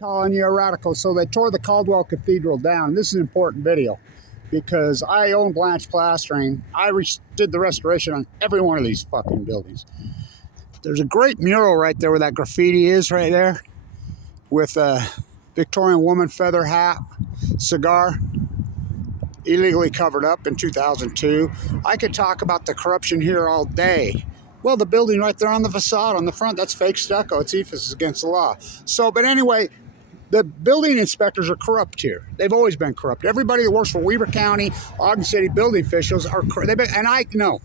Calling you a radical. So they tore the Caldwell Cathedral down. This is an important video because I own Blanch Plastering. I did the restoration on every one of these fucking buildings. There's a great mural right there where that graffiti is right there with a Victorian woman feather hat, cigar, illegally covered up in 2002. I could talk about the corruption here all day. Well, the building right there on the facade on the front, that's fake stucco. It's EFS, against the law. So, but anyway, the building inspectors are corrupt here. They've always been corrupt. Everybody that works for Weber County, Ogden City building officials are corrupt. And I know.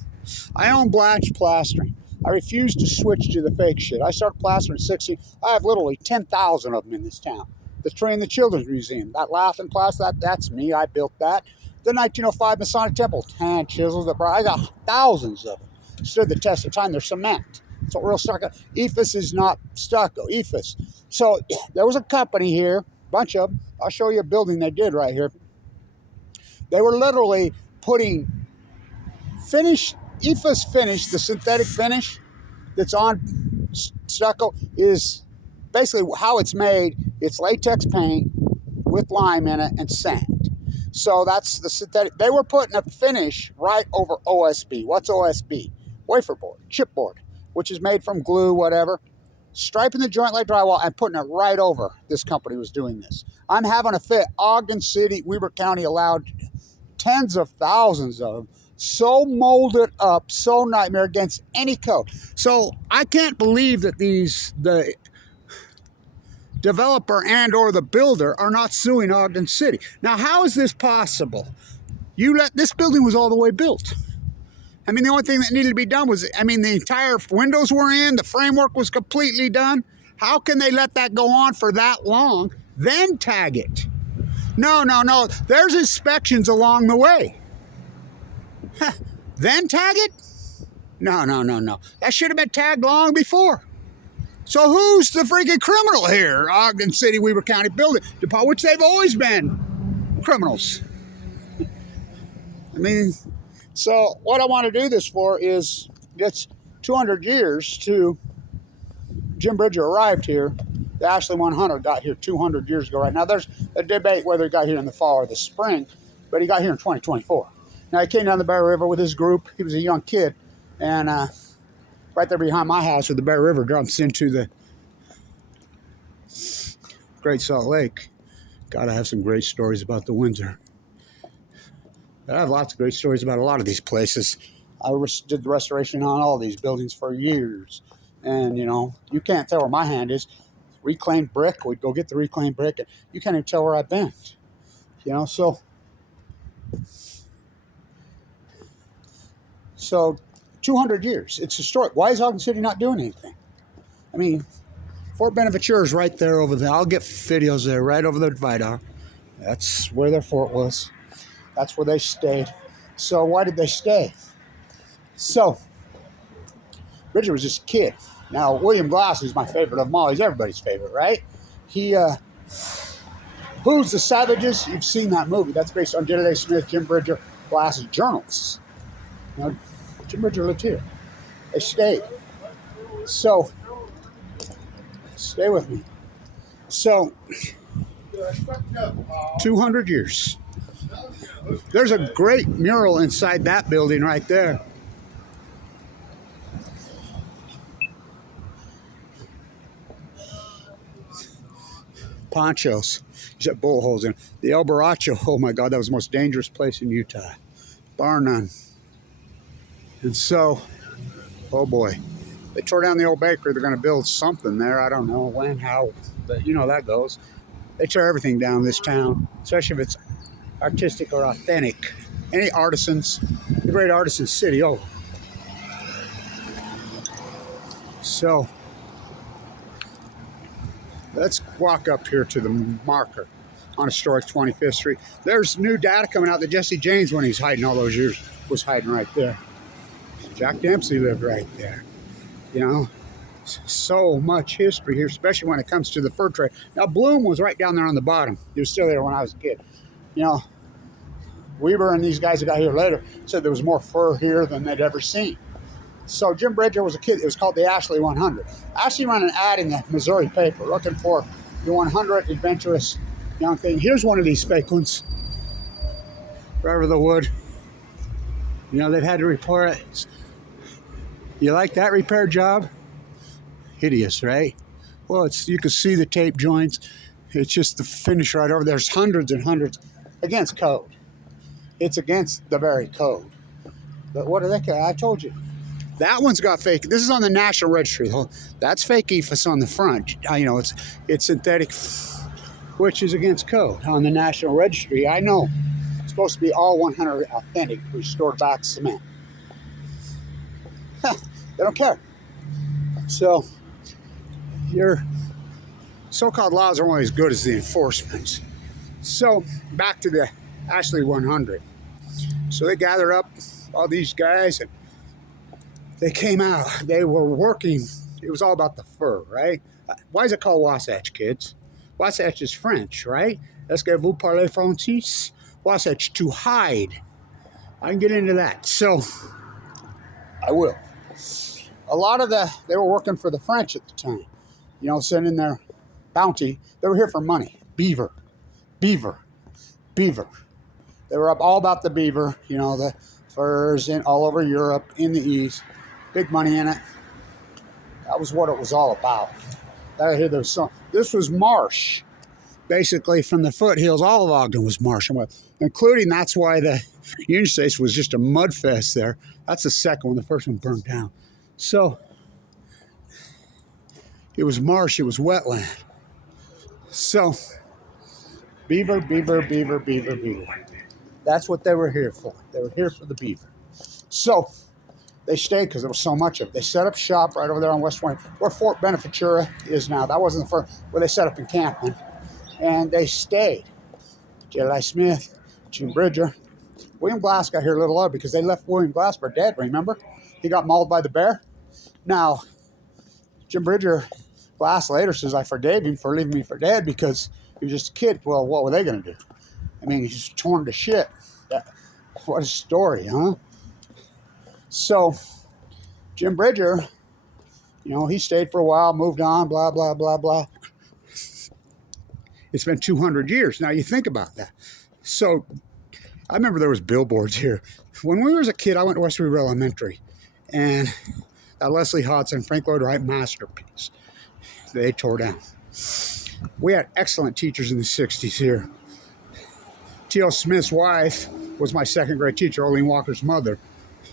I own Blanch Plastering. I refuse to switch to the fake shit. I started plastering at 16. I have literally 10,000 of them in this town. The Train the Children's Museum, that laughing plaster, that's me. I built that. The 1905 Masonic Temple, 10 chisels. I got thousands of them. Stood the test of time. They're cement. It's what real stucco. EFS is not stucco. EFS. So there was a company here, bunch of them. I'll show you a building they did right here. They were literally putting EFS finish, the synthetic finish that's on stucco is basically how it's made. It's latex paint with lime in it and sand. So that's the synthetic. They were putting a finish right over OSB. What's OSB? Wafer board, chipboard, which is made from glue, whatever. Striping the joint like drywall and putting it right over. This company was doing this. I'm having a fit. Ogden City, Weber County allowed tens of thousands of them. So molded up, so nightmare against any code. So I can't believe that the developer and or the builder are not suing Ogden City. Now, how is this possible? This building was all the way built. I mean, the only thing that needed to be done was, the entire windows were in, the framework was completely done. How can they let that go on for that long, then tag it? No. There's inspections along the way. Then tag it? No. That should have been tagged long before. So who's the freaking criminal here? Ogden City, Weber County Building Department, which they've always been criminals. So what I want to do this for is, it's 200 years to Jim Bridger arrived here. The Ashley 100 got here 200 years ago right now. There's a debate whether he got here in the fall or the spring, but he got here in 2024. Now, he came down the Bear River with his group. He was a young kid, and right there behind my house where the Bear River dumps into the Great Salt Lake. Gotta have some great stories about the Windsor. I have lots of great stories about a lot of these places. I did the restoration on all these buildings for years. And, you can't tell where my hand is. Reclaimed brick, we'd go get the reclaimed brick, and you can't even tell where I've been. So 200 years. It's historic. Why is Ogden City not doing anything? Fort Beneventura is right there over there. I'll get videos there, right over the Viaduct. That's where their fort was. That's where they stayed. So why did they stay? So Bridger was just a kid. Now, William Glass is my favorite of them all. He's everybody's favorite, right? Who's the Savages? You've seen that movie. That's based on Jedediah Smith, Jim Bridger, Glass's journals. Jim Bridger lived here. They stayed. So, stay with me. So, 200 years. There's a great mural inside that building right there. Ponchos. He's got bull holes in it. The El Baracho, oh my God, that was the most dangerous place in Utah. Bar none. And so, oh boy, they tore down the old bakery. They're going to build something there. I don't know when, how, but you know that goes. They tear everything down in this town, especially if it's artistic or authentic. Any artisans, the great artisan city. Oh, so let's walk up here to the marker on historic 25th Street. There's new data coming out that Jesse James, when he's hiding all those years, was hiding right there. Jack Dempsey lived right there. So much history here, especially when it comes to the fur trade. Now, Bloom was right down there on the bottom. He was still there when I was a kid. Weber and these guys that got here later said there was more fur here than they'd ever seen. So Jim Bridger was a kid. It was called the Ashley 100. Ashley ran an ad in the Missouri paper looking for your 100 adventurous young thing. Here's one of these fake ones. Forever the wood. You know, they've had to repair it. You like that repair job? Hideous, right? Well, you can see the tape joints. It's just the finish right over there. There's hundreds and hundreds against code. It's against the very code. But what do they care? I told you. That one's got fake. This is on the National Registry. That's fake EFS on the front. You know, it's synthetic, which is against code on the National Registry. I know. It's supposed to be all 100 authentic, restored back cement. They don't care. So your so-called laws are only as good as the enforcement. So back to the Ashley 100. So they gathered up all these guys and they came out. They were working. It was all about the fur, right? Why is it called Wasatch, kids? Wasatch is French, right? Est-ce que vous parlez français? Wasatch, to hide. I can get into that. So I will. A lot of they were working for the French at the time. You know, sending their bounty. They were here for money. Beaver. Beaver. Beaver. They were up all about the beaver. You know, the furs all over Europe, in the East. Big money in it. That was what it was all about. This was marsh. Basically, from the foothills, all of Ogden was marsh. Including, that's why the Union Station was just a mud fest there. That's the second one. The first one burned down. So, it was marsh. It was wetland. So, beaver, beaver, beaver, beaver, beaver. That's what they were here for. They were here for the beaver. So, they stayed because there was so much of it. They set up shop right over there on West 20, where Fort Beneventura is now. That wasn't the first, where they set up encampment. And they stayed. J.L.I. Smith, Jim Bridger. William Glass got here a little early because they left William Glass for dead, remember? He got mauled by the bear. Now, Jim Bridger, Glass later says, I forgave him for leaving me for dead because he was just a kid. Well, what were they going to do? I mean, he's torn to shit. What a story, huh? So, Jim Bridger, you know, he stayed for a while, moved on, blah, blah, blah, blah. It's been 200 years. Now, you think about that. So, I remember there was billboards here. When we was a kid, I went to West River Elementary. And that Leslie Hodson, Frank Lloyd Wright masterpiece, they tore down. We had excellent teachers in the 60s here. T.L. Smith's wife was my second grade teacher, Olene Walker's mother.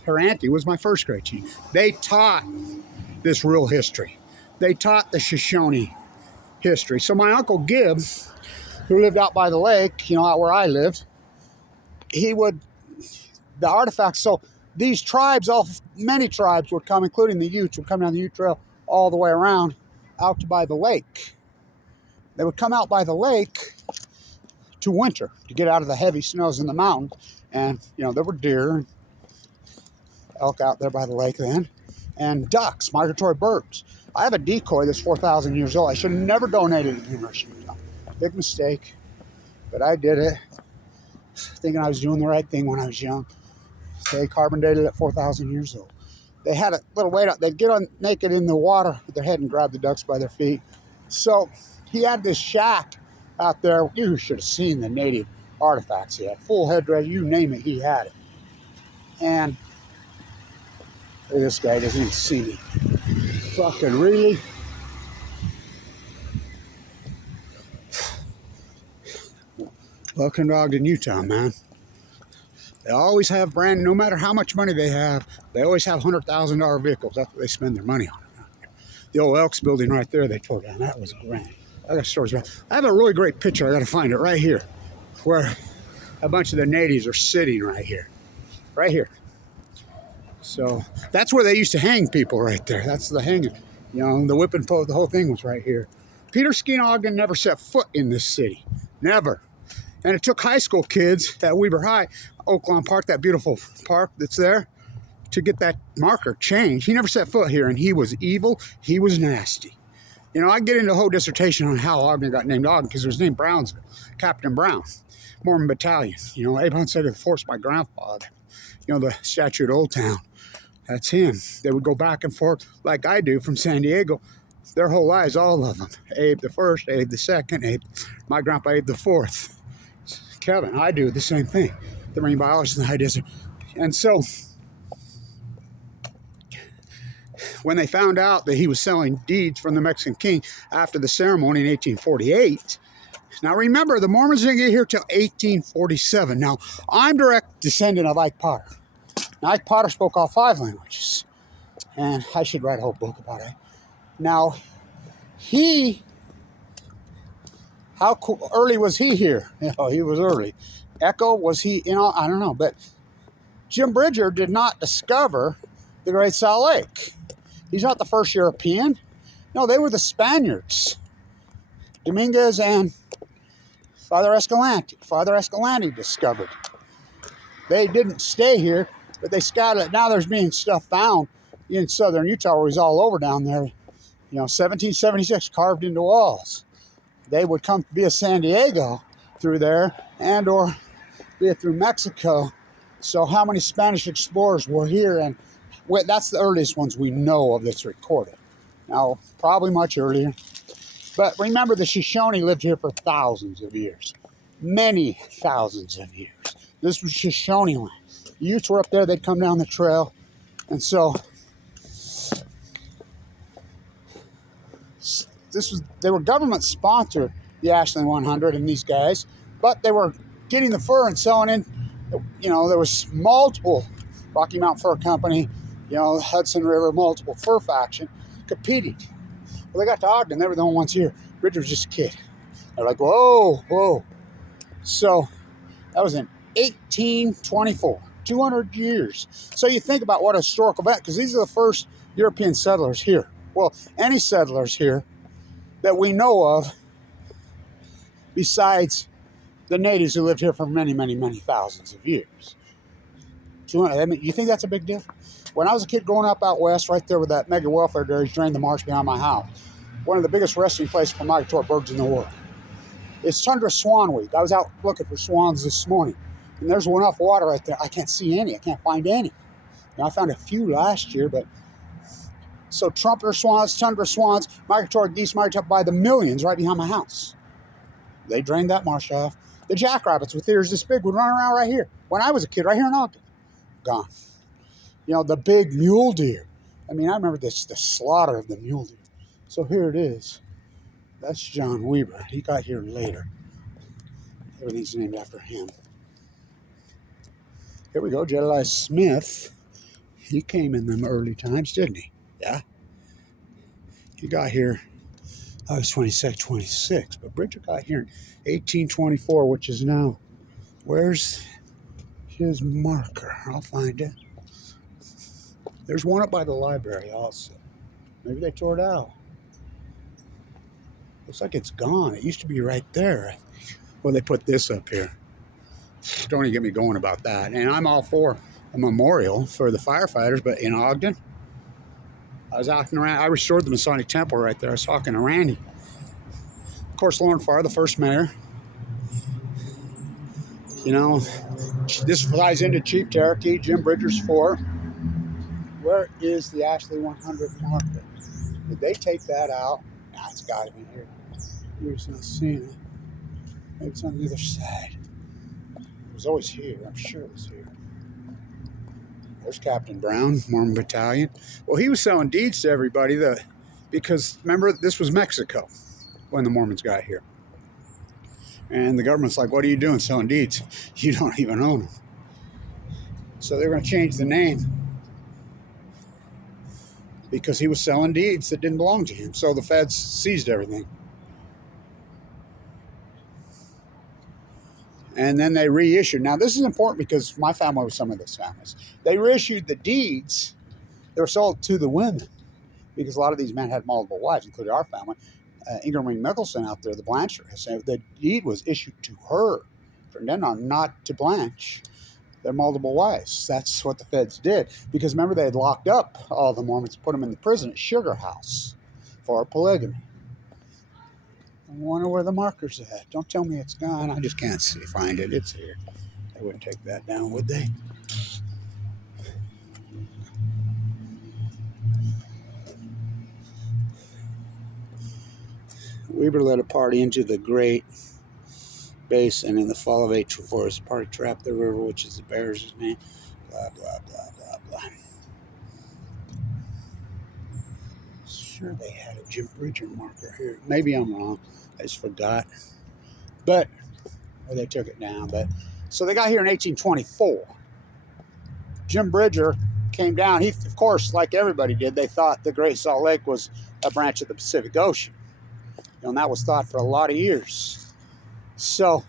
Her auntie was my first grade teacher. They taught this real history. They taught the Shoshone history. So my Uncle Gibbs, who lived out by the lake, you know, out where I lived, the artifacts, so these tribes, many tribes would come, including the Utes, would come down the Ute Trail all the way around out to by the lake. They would come out by the lake to winter, to get out of the heavy snows in the mountains. And, you know, there were deer and elk out there by the lake then, and ducks, migratory birds. I have a decoy that's 4,000 years old. I should have never donated it to the University of Utah. Big mistake, but I did it, thinking I was doing the right thing when I was young. They carbon dated at 4,000 years old. They had a little weight out. They'd get on naked in the water with their head and grab the ducks by their feet. So he had this shack out there. You should have seen the native artifacts he had. Full headdress, you name it, he had it. And this guy doesn't even see me. Fucking really? Welcome to Ogden, Utah, man. They always have no matter how much money they have, they always have $100,000 vehicles. That's what they spend their money on. The old Elks building right there, they tore down. That was grand. I got stories about it. I have a really great picture. I got to find it right here, where a bunch of the natives are sitting right here. Right here. So that's where they used to hang people right there. That's the hanging. You know, the whipping post, the whole thing was right here. Peter Skeen Ogden never set foot in this city. Never. And it took high school kids at Weber High, Oaklawn Park, that beautiful park that's there, to get that marker changed. He never set foot here, and he was evil. He was nasty. You know, I get into a whole dissertation on how Ogden got named Ogden, because it was named Brownsville, Captain Brown, Mormon Battalion. You know, Abe Hunt said to the force, my grandfather. You know, the statue at Old Town. That's him. They would go back and forth like I do from San Diego their whole lives, all of them. Abe the first, Abe the second, my grandpa Abe the fourth. Kevin, I do the same thing. The marine biologist and I did. And so when they found out that he was selling deeds from the Mexican king after the ceremony in 1848, now remember, the Mormons didn't get here till 1847. Now, I'm direct descendant of Ike Potter. Now, Ike Potter spoke all 5 languages. And I should write a whole book about it. Now, how early was he here? You know, he was early. Echo, was he, I don't know. But Jim Bridger did not discover the Great Salt Lake. He's not the first European. No, they were the Spaniards. Dominguez and Father Escalante. Father Escalante discovered. They didn't stay here, but they scattered it. Now there's being stuff found in southern Utah where he's all over down there. 1776 carved into walls. They would come via San Diego through there and or via through Mexico. So how many Spanish explorers were here? And that's the earliest ones we know of that's recorded. Now, probably much earlier. But remember, the Shoshone lived here for thousands of years. Many thousands of years. This was Shoshone land. The Utes were up there, they'd come down the trail. And so, they were government sponsored, the Ashland 100 and these guys. But they were getting the fur and selling in. There was multiple Rocky Mountain Fur Company, Hudson River, multiple fur faction competed. Well, they got to Ogden. They were the only ones here. Bridger was just a kid. They're like, whoa, whoa. So that was in 1824, 200 years. So you think about what a historical event, because these are the first European settlers here. Well, any settlers here that we know of, besides the natives who lived here for many, many, many thousands of years. You think that's a big deal? When I was a kid growing up out west, right there with that mega welfare dairies drained the marsh behind my house, one of the biggest resting places for migratory birds in the world. It's Tundra Swan Week. I was out looking for swans this morning, and there's enough water right there. I can't see any. I can't find any. I found a few last year, but so trumpeter swans, tundra swans, migratory geese migrate by the millions right behind my house. They drained that marsh off. The jackrabbits with ears this big would run around right here. When I was a kid, right here in Ogden, gone. The big mule deer. I remember the slaughter of the mule deer. So here it is. That's John Weber. He got here later. Everything's named after him. Here we go, Jedediah Smith. He came in them early times, didn't he? Yeah. He got here August 22nd, 26. But Bridger got here in 1824, which is now, where's his marker? I'll find it. There's one up by the library also. Maybe they tore it out. Looks like it's gone. It used to be right there. Well, they put this up here. Don't even get me going about that. And I'm all for a memorial for the firefighters, but in Ogden, I was walking around. I restored the Masonic Temple right there. I was talking to Randy. Of course, Lauren Farr, the first mayor. This flies into Chief Cherokee, Jim Bridger's 4. Where is the Ashley 100 marker? Did they take that out? Nah, it's got to be here. You're just not seeing it. Maybe it's on the other side. It was always here. I'm sure it was here. There's Captain Brown, Mormon Battalion. Well, he was selling deeds to everybody because, remember, this was Mexico when the Mormons got here. And the government's like, what are you doing selling deeds? You don't even own them. So they're going to change the name because he was selling deeds that didn't belong to him. So the feds seized everything. And then they reissued. Now, this is important because my family was some of those families. They reissued the deeds. They were sold to the women because a lot of these men had multiple wives, including our family. Ingram Marie Mickelson out there, the Blancher, the deed was issued to her, from then on, not to Blanche. Their multiple wives. That's what the feds did. Because remember, they had locked up all the Mormons, put them in the prison at Sugar House for polygamy. I wonder where the marker's at. Don't tell me it's gone. I just can't find it. It's here. They wouldn't take that down, would they? Weber led a party into the Great Basin in the fall of 1804. The party trapped the river, which is the bear's name. Blah, blah, blah, blah, blah. Sure they had a Jim Bridger marker here. Maybe I'm wrong. I just forgot. But, or they took it down. But so they got here in 1824. Jim Bridger came down. He, of course, like everybody did, they thought the Great Salt Lake was a branch of the Pacific Ocean. And that was thought for a lot of years. So,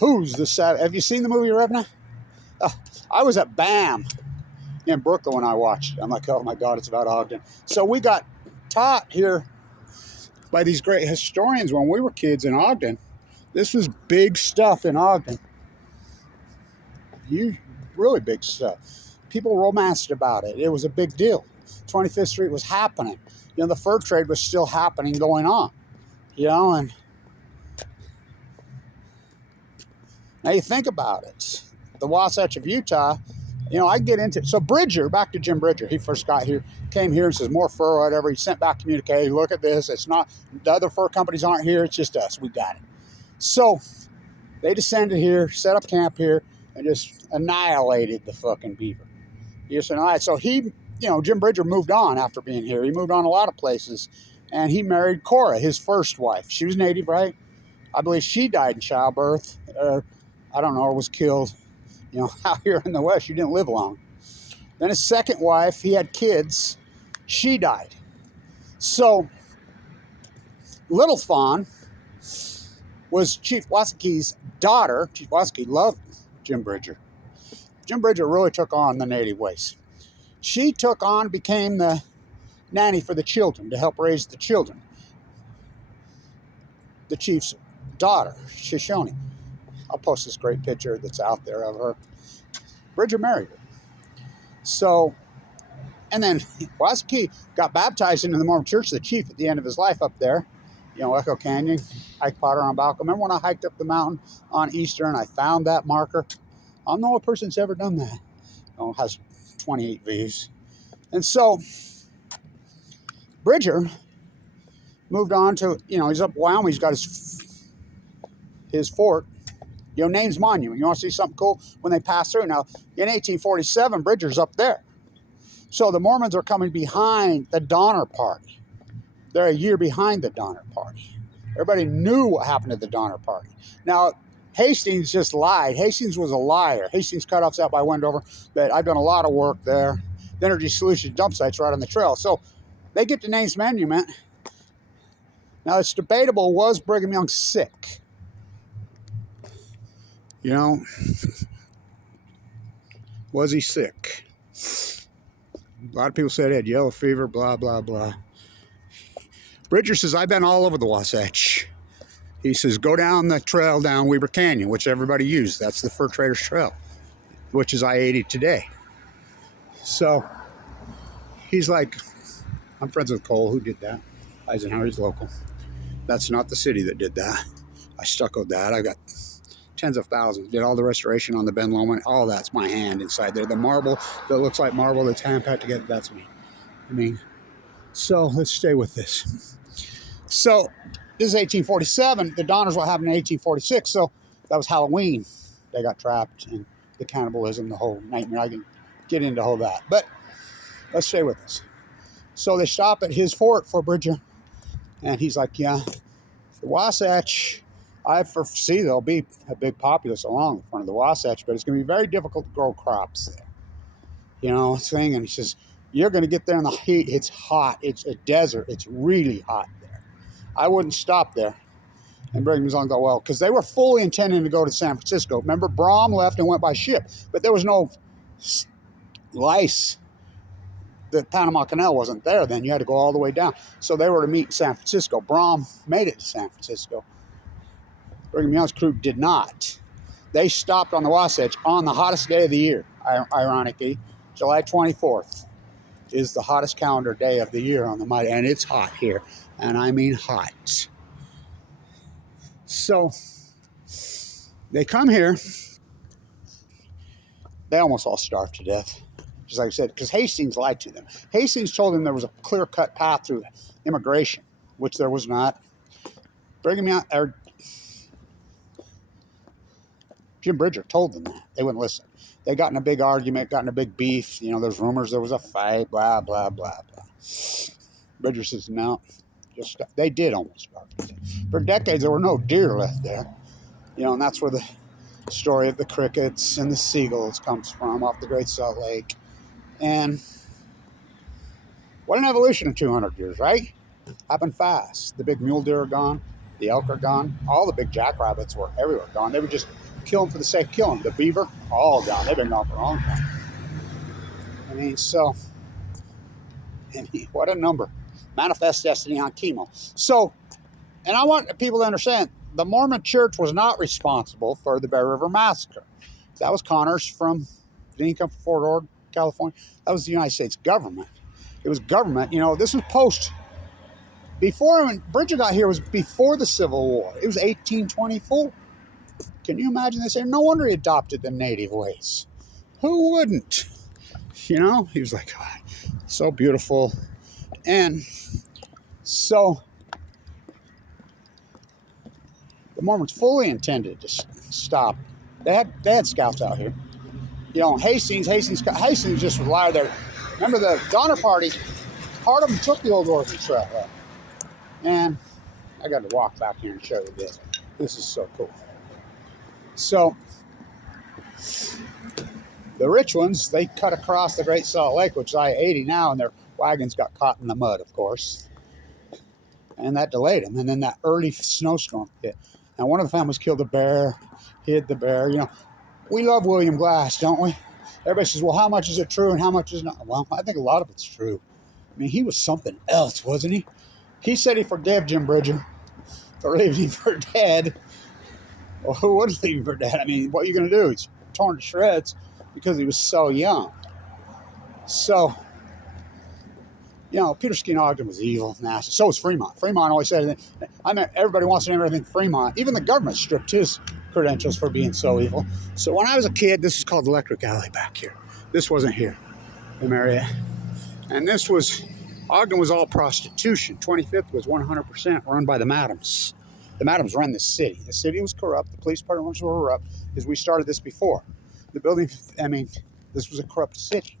who's the savage? Have you seen the movie Revenant? I was at BAM in Brooklyn when I watched it. I'm like, oh my God, it's about Ogden. So we got taught here by these great historians when we were kids in Ogden. This was big stuff in Ogden. Really big stuff. People romanced about it. It was a big deal. 25th Street was happening. You know, the fur trade was still happening, going on. You know, and now you think about it. The Wasatch of Utah, you know, I get into it. So Bridger, back to Jim Bridger, he first got here, came here and says, more fur or whatever. He sent back communique, look at this. It's not, the other fur companies aren't here. It's just us. We got it. So they descended here, set up camp here, and just annihilated the fucking beaver. Just annihilated. So he, you know, Jim Bridger moved on after being here. He moved on a lot of places. And he married Cora, his first wife. She was Native, right? I believe she died in childbirth. I don't know, or was killed. You know, out here in the West, she didn't live long. Then his second wife, he had kids. She died. So, Little Fawn was Chief Washaki's daughter. Chief Washaki loved Jim Bridger. Jim Bridger really took on the Native ways. She took on, became the nanny for the children, to help raise the children. The chief's daughter, Shoshone. I'll post this great picture that's out there of her. Bridger married her. So, and then Washaki got baptized into the Mormon Church, the chief at the end of his life up there. You know, Echo Canyon, Ike Potter on Balcom. Remember when I hiked up the mountain on Easter and I found that marker? I don't know a person's ever done that. You know, it has 28 V's. And so, Bridger moved on to, you know, he's up Wyoming. He's got his fort. You know, Names Monument. You want to see something cool? When they pass through. Now, in 1847, Bridger's up there. So the Mormons are coming behind the Donner Party. They're a year behind the Donner Party. Everybody knew what happened to the Donner Party. Now, Hastings just lied. Hastings was a liar. Hastings cut offs out by Wendover. But I've done a lot of work there. The Energy Solutions dump site's right on the trail. So they get to Names Monument. Now, it's debatable, was Brigham Young sick? You know, was he sick? A lot of people said he had yellow fever, blah, blah, blah. Bridger says, I've been all over the Wasatch. He says, go down the trail down Weber Canyon, which everybody used. That's the Fur Traders Trail, which is I-80 today. So he's like, I'm friends with Cole, who did that. Eisenhower's local. That's not the city that did that. I stuccoed that. I got tens of thousands. Did all the restoration on the Ben Lomond. All that's my hand inside there. The marble that looks like marble that's hand packed together, that's me. I mean, so let's stay with this. So this is 1847. The Donners what happened in 1846. So that was Halloween. They got trapped and the cannibalism, the whole nightmare. I can get into all that. But let's stay with this. So they stop at his fort for Bridger. And he's like, yeah, the Wasatch, I foresee there'll be a big populace along the front of the Wasatch, but it's going to be very difficult to grow crops there. You know, thing. And he says, you're going to get there in the heat. It's hot. It's a desert. It's really hot there. I wouldn't stop there. And Brigham Young thought, well, because they were fully intending to go to San Francisco. Remember, Brom left and went by ship, but there was no lice. The Panama Canal wasn't there then. You had to go all the way down. So they were to meet in San Francisco. Brom made it to San Francisco. Brigham Young's crew did not. They stopped on the Wasatch on the hottest day of the year, ironically. July 24th is the hottest calendar day of the year on the Mighty. And it's hot here. And I mean hot. So they come here. They almost all starved to death. Just like I said, because Hastings lied to them. Hastings told them there was a clear-cut path through immigration, which there was not. Brigham Young, or Jim Bridger told them that. They wouldn't listen. They got in a big argument, got in a big beef. You know, there's rumors there was a fight, blah, blah, blah, blah. Bridger says, no, just stop. They did almost start. For decades, there were no deer left there. You know, and that's where the story of the crickets and the seagulls comes from, off the Great Salt Lake. And what an evolution in 200 years, right? Happened fast. The big mule deer are gone. The elk are gone. All the big jackrabbits were everywhere gone. They would just kill them for the sake of killing them. The beaver, all gone. They've been gone for a long time. I mean, so, what a number. Manifest destiny on chemo. So, and I want people to understand, the Mormon Church was not responsible for the Bear River Massacre. That was Connors from, didn't he come from Fort Ord, California? That was the United States government. It was government, you know, this was post, before, when Bridger got here, was before the Civil War. It was 1824. Can you imagine this? No wonder he adopted the native ways. Who wouldn't? You know, he was like, God, so beautiful. And so the Mormons fully intended to stop. They had scouts out here. You know, Hastings just would lie there. Remember the Donner Party, part of them took the old Oregon Trail up. And I got to walk back here and show you this. This is so cool. So, the rich ones, they cut across the Great Salt Lake, which is I-80 now, and their wagons got caught in the mud, of course. And that delayed them. And then that early snowstorm hit. And one of the families killed a bear, hid the bear. You know, we love William Glass, don't we? Everybody says, well, how much is it true and how much is not? Well, I think a lot of it's true. I mean, he was something else, wasn't he? He said he forgave Jim Bridger for leaving him for dead. Well, who would leave him for dead? I mean, what are you going to do? He's torn to shreds because he was so young. So, you know, Peter Skeen Ogden was evil, nasty. So was Fremont. Fremont always said, I mean, everybody wants to name everything Fremont. Even the government stripped his credentials for being so evil. So when I was a kid, this is called Electric Alley back here. This wasn't here in Marietta. And this was, Ogden was all prostitution. 25th was 100% run by the madams. The madams ran the city. The city was corrupt. The police departments were corrupt, because we started this before. The building, I mean, this was a corrupt city.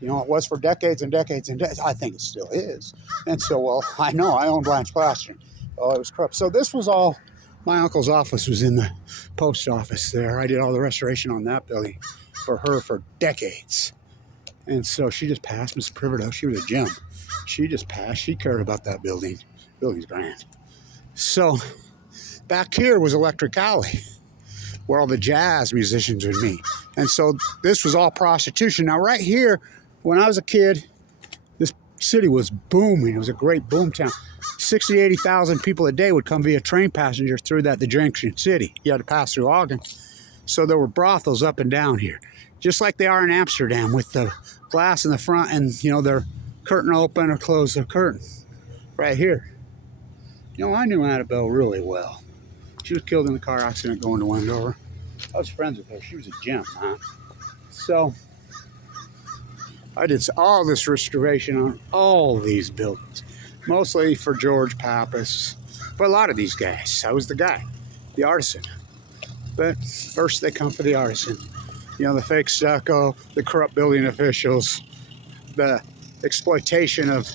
You know, it was for decades and decades and decades. I think it still is. And so, well, I know, I own Blanch Plastering. Oh, it was corrupt. So this was all, my uncle's office was in the post office there. I did all the restoration on that building for her for decades. And so she just passed, Miss Priverdo. She was a gem. She just passed. She cared about that building. Building's grand. So back here was Electric Alley, where all the jazz musicians would meet. And so this was all prostitution. Now right here, when I was a kid, this city was booming. It was a great boom town. 60, 80,000 people a day would come via train passengers through the junction city. You had to pass through Ogden. So there were brothels up and down here, just like they are in Amsterdam, with the glass in the front and, you know, their curtain open or close their curtain. Right here. You know, I knew Annabelle really well. She was killed in the car accident going to Wendover. I was friends with her. She was a gem, man. So I did all this restoration on all these buildings, mostly for George Pappas, for a lot of these guys. I was the guy, the artisan. But first they come for the artisan. You know, the fake stucco, the corrupt building officials, the exploitation of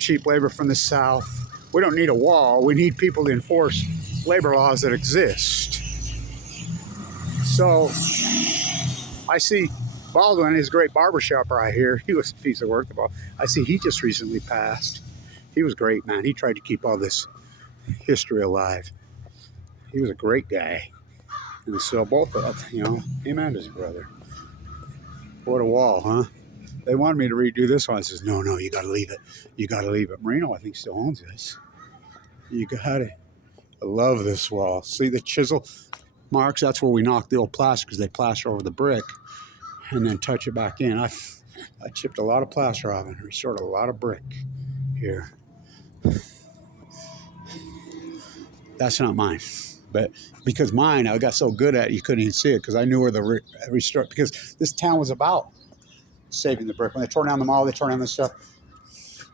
cheap labor from the South. We don't need a wall. We need people to enforce labor laws that exist. So I see Baldwin, his great barbershop right here. He was a piece of work. I see he just recently passed. He was great, man. He tried to keep all this history alive. He was a great guy. And so both of them, you know, him and his brother. What a wall, huh? They wanted me to redo this one. I says, no, you got to leave it. You got to leave it. Marino, I think, still owns this. You got it. I love this wall. See the chisel marks? That's where we knock the old plaster, because they plaster over the brick and then touch it back in. I chipped a lot of plaster off and restored a lot of brick here. That's not mine. But because mine, I got so good at it, you couldn't even see it, because I knew where the restore, because this town was about saving the brick. When they tore down the mall, they tore down this stuff.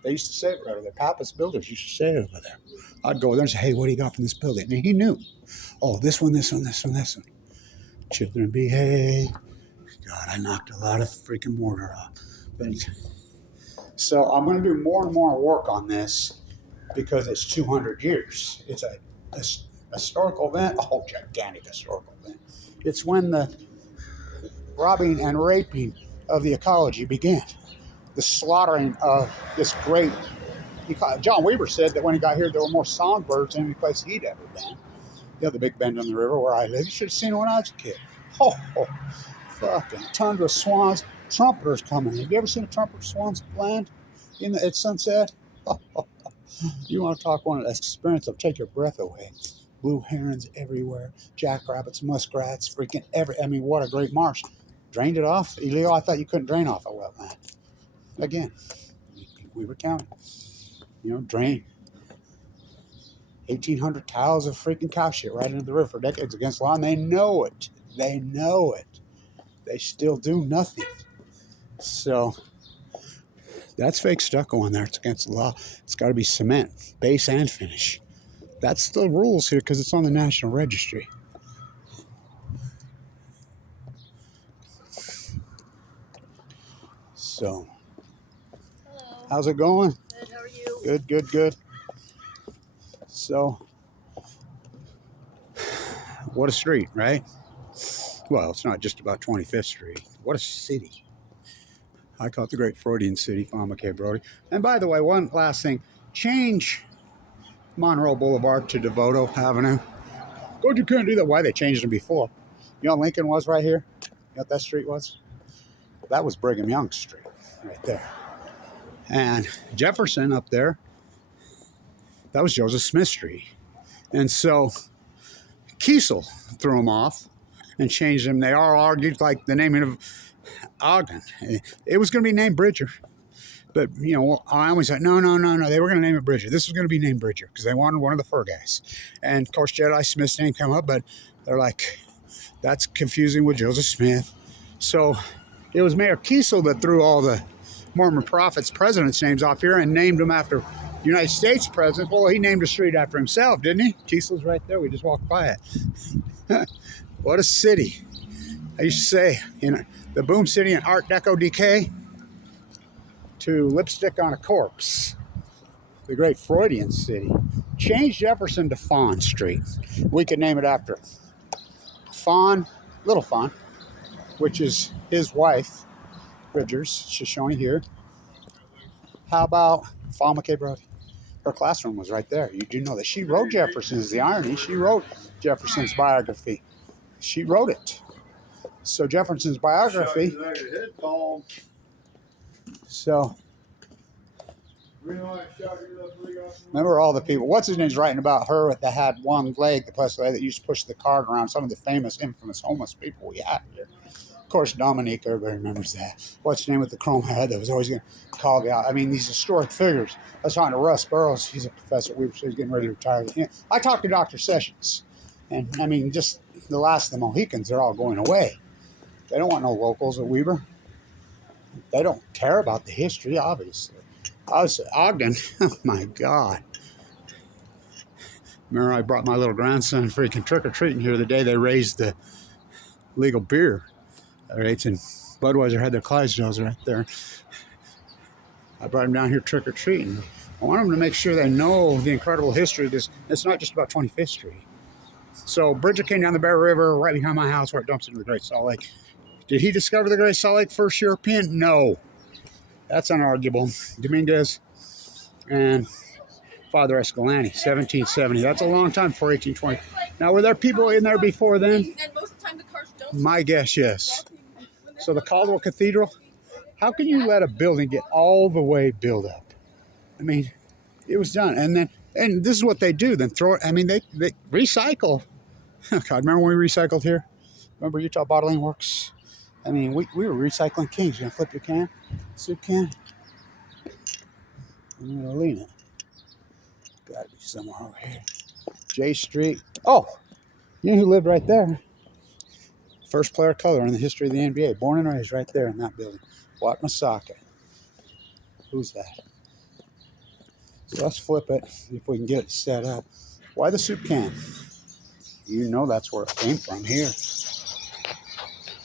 They used to say it right over there. Pappas Builders used to say it over there. I'd go there and say, hey, what do you got from this building? And he knew. Oh, this one, this one, this one, this one. Children behave. God, I knocked a lot of freaking mortar off. But, so I'm going to do more and more work on this because it's 200 years. It's a historical event. Oh, gigantic historical event. It's when the robbing and raping of the ecology began. The slaughtering of this great... John Weaver said that when he got here, there were more songbirds than any place he'd ever been. You know, the big bend on the river where I live. You should have seen it when I was a kid. Oh, fucking tundra swans. Trumpeters coming. Have you ever seen a trumpeter swans land at sunset? You want to talk one of the experience that'll take your breath away. Blue herons everywhere. Jackrabbits, muskrats, freaking I mean, what a great marsh. Drained it off. Leo, I thought you couldn't drain off a wetland. Again, we were counting. You know, drain 1,800 cows of freaking cow shit right into the river for decades against the law, and they know it. They know it. They still do nothing. So that's fake stucco on there. It's against the law. It's got to be cement, base and finish. That's the rules here because it's on the National Registry. So, hello. How's it going? Good, how are you? Good, good, good. So, what a street, right? Well, it's not just about 25th Street. What a city. I call it the Great Freudian City, Famake Brody. And by the way, one last thing. Change Monroe Boulevard to Devoto Avenue. Good, you couldn't do that. Why they changed them before? You know, Lincoln was right here. You know what that street was? That was Brigham Young Street, right there. And Jefferson up there, that was Joseph Smith Street. And so Kiesel threw them off and changed them. They all argued like the naming of Ogden. It was going to be named Bridger. But, you know, I always said, no. They were going to name it Bridger. This was going to be named Bridger because they wanted one of the fur guys. And, of course, Jedi Smith's name came up, but they're like, that's confusing with Joseph Smith. So it was Mayor Kiesel that threw all the Mormon prophets' presidents' names off here and named them after United States presidents. Well, he named a street after himself, didn't he? Kiesel's right there. We just walked by it. What a city. I used to say, you know, the boom city in Art Deco decay to lipstick on a corpse. The great Freudian city. Change Jefferson to Fawn Street. We could name it after Fawn, Little Fawn, which is his wife, Bridgers. She's showing here. How about Fawn McKay Brody? Her classroom was right there. You do know that she wrote Jefferson's, the irony. She wrote Jefferson's biography. She wrote it. So Jefferson's biography. So remember all the people. What's his name's writing about her that had one leg, the plus leg that used to push the cart around. Some of the famous, infamous homeless people we had here. Of course, Dominique, everybody remembers that. What's his name with the chrome head that was always going to call out? I mean, these historic figures. I was talking to Russ Burroughs. He's a professor. We were he's getting ready to retire. I talked to Dr. Sessions. And, I mean, just the last of the Mohicans, they're all going away. They don't want no locals at Weber. They don't care about the history, obviously. I was Ogden. Oh, my God. Remember, I brought my little grandson freaking trick-or-treating here the day they raised the legal beer rates, and Budweiser had their Clydesdales right there. I brought him down here trick-or-treating. I want them to make sure they know the incredible history of this. It's not just about 25th Street. So Bridger came down the Bear River right behind my house where it dumps into the Great Salt Lake. Did he discover the Great Salt Lake first European? No. That's unarguable. Dominguez and Father Escalante, 1770. That's a long time before 1820. Now, were there people in there before then? And most of the time the cars don't. My guess, yes. So the Caldwell Cathedral, how can you let a building get all the way built up? I mean, it was done. And this is what they do. Then throw it. I mean, they recycle. God, remember when we recycled here? Remember Utah Bottling Works? I mean, we were recycling kings. You gonna flip your can? Soup can? I'm gonna lean it. Gotta be somewhere over here. J Street. Oh, you know who lived right there? First player of color in the history of the NBA. Born and raised right there in that building. Wat Masaka. Who's that? So let's flip it, see if we can get it set up. Why the soup can? You know that's where it came from here.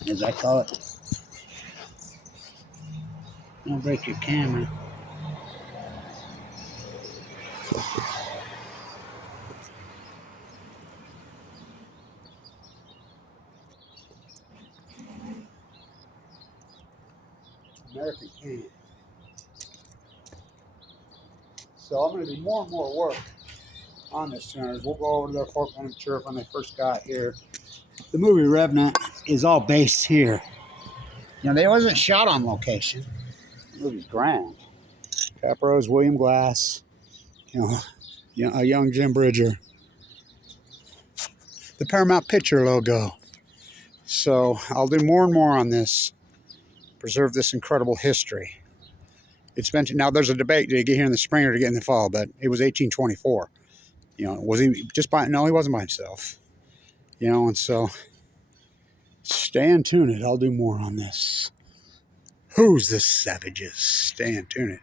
As I call it. Don't break your camera. American can. So I'm going to do more and more work on this tuners. We'll go over to their Fort Benning Church when they first got here. The movie Revenant is all based here. You know, they wasn't shot on location. The movie's grand. Cap Rose, William Glass, you know, a young Jim Bridger. The Paramount Picture logo. So I'll do more and more on this. Preserve this incredible history. It's mentioned now. There's a debate: did he get here in the spring or did he get in the fall? But it was 1824. You know, was he just by? No, he wasn't by himself. You know, and so stay tuned. I'll do more on this. Who's the savages? Stay tuned.